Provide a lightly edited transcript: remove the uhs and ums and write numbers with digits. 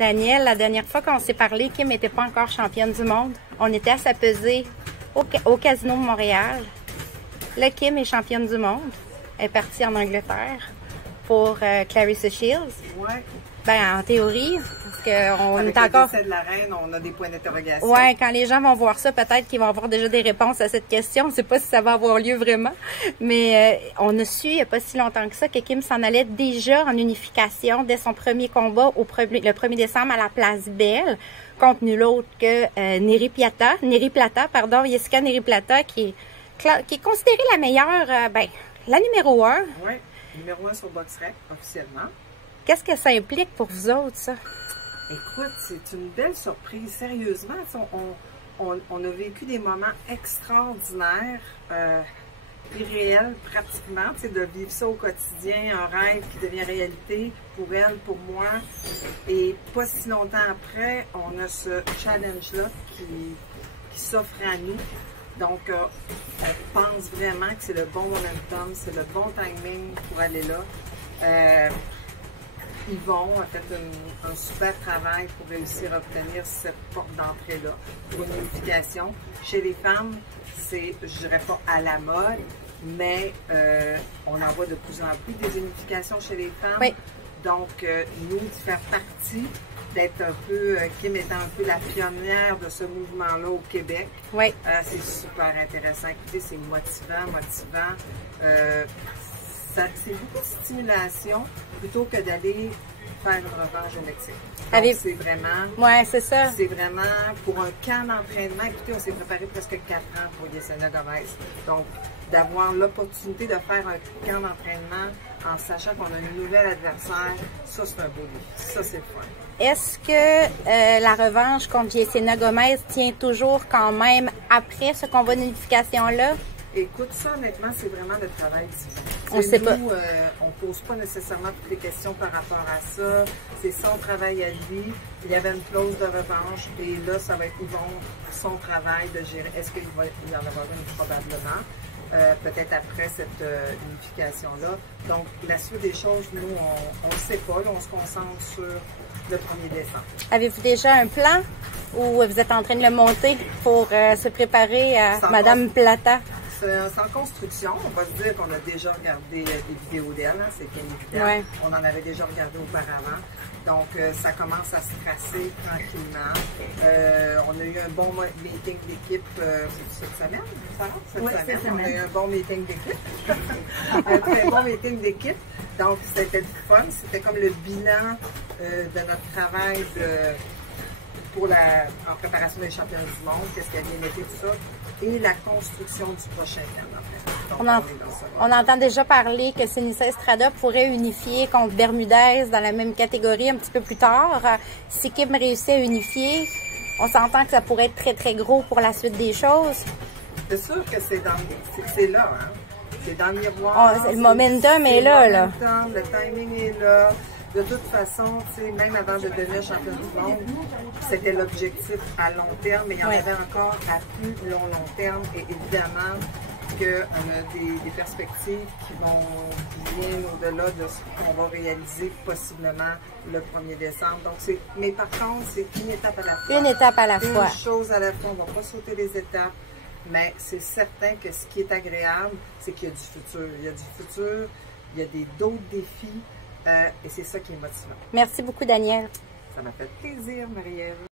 Daniel, la dernière fois qu'on s'est parlé, Kim n'était pas encore championne du monde. On était à sa pesée au Casino de Montréal. Là, Kim est championne du monde. Elle est partie en Angleterre pour Clarissa Shields. Ouais. Ben, en théorie, parce qu'on est Avec encore... le décès de la reine, on a des points d'interrogation. Ouais, quand les gens vont voir ça, peut-être qu'ils vont avoir déjà des réponses à cette question. On ne sait pas si ça va avoir lieu vraiment. Mais on a su, il n'y a pas si longtemps que ça, que Kim s'en allait déjà en unification dès son premier combat le 1er décembre à la Place Belle, contre nul autre que Neri Plata, Jessica Neri Plata, qui est considérée la meilleure, la numéro 1. Oui, numéro 1 sur BoxRec, officiellement. Qu'est-ce que ça implique pour vous autres, ça? Écoute, c'est une belle surprise. Sérieusement, on a vécu des moments extraordinaires, irréels pratiquement, de vivre ça au quotidien, un rêve qui devient réalité pour elle, pour moi. Et pas si longtemps après, on a ce challenge-là qui s'offre à nous. Donc, on pense vraiment que c'est le bon momentum, c'est le bon timing pour aller là. Yvon a fait un super travail pour réussir à obtenir cette porte d'entrée-là pour une unification. Chez les femmes, c'est, je dirais pas à la mode, mais on en voit de plus en plus des unifications chez les femmes. Oui. Donc, nous, de faire partie, d'être un peu, Kim étant un peu la pionnière de ce mouvement-là au Québec, Oui. c'est super intéressant. Écoutez, c'est motivant. C'est beaucoup de stimulation plutôt que d'aller faire une revanche au Mexique. Donc, c'est vraiment... Oui, c'est ça. C'est vraiment pour un camp d'entraînement. Écoutez, on s'est préparé presque 4 ans pour Yesenia Gomez. Donc, d'avoir l'opportunité de faire un camp d'entraînement en sachant qu'on a une nouvelle adversaire, ça, c'est un beau défi. Ça, c'est le fun. Est-ce que la revanche contre Yesenia Gomez tient toujours quand même après ce combat d'unification-là? Écoute, ça, honnêtement, c'est vraiment le travail divin. On sait pas. Nous, on pose pas nécessairement toutes les questions par rapport à ça. C'est son travail à lui. Il y avait une clause de revanche et là, ça va être son travail de gérer. Est-ce qu'il va y en avoir une? Probablement. Peut-être après cette unification-là. Donc, la suite des choses, nous, on ne sait pas. Là, on se concentre sur le 1er décembre. Avez-vous déjà un plan ou vous êtes en train de le monter pour se préparer à Madame Plata? C'est en construction. On va se dire qu'on a déjà regardé des vidéos d'elle, hein, c'est bien évident. Ouais. On en avait déjà regardé auparavant. Donc, ça commence à se tracer tranquillement. On a eu un bon meeting d'équipe cette semaine, Sarah? Cette semaine. On a eu un bon meeting d'équipe. Un très bon meeting d'équipe. Donc, c'était du fun. C'était comme le bilan de notre travail en préparation des championnats du monde, qu'est-ce qui a bien été, tout ça, et la construction du prochain camp. Donc, on entend déjà parler que Seniesa Estrada pourrait unifier contre Bermudez dans la même catégorie un petit peu plus tard. Si Kim réussit à unifier, on s'entend que ça pourrait être très, très gros pour la suite des choses. C'est sûr que c'est là, hein? C'est dans le miroir. Le momentum est là. Le timing est là. De toute façon, même avant de devenir championne du monde, c'était l'objectif à long terme, mais il y en avait encore à plus long terme. Et évidemment qu'on a des perspectives qui vont bien au-delà de ce qu'on va réaliser possiblement le 1er décembre. Donc, mais par contre, c'est une étape à la fois. Une étape à la fois. Une chose à la fois. On ne va pas sauter les étapes. Mais c'est certain que ce qui est agréable, c'est qu'il y a du futur. Il y a du futur, il y a d'autres défis. Et c'est ça qui est motivant. Merci beaucoup, Daniel. Ça m'a fait plaisir, Marie-Ève.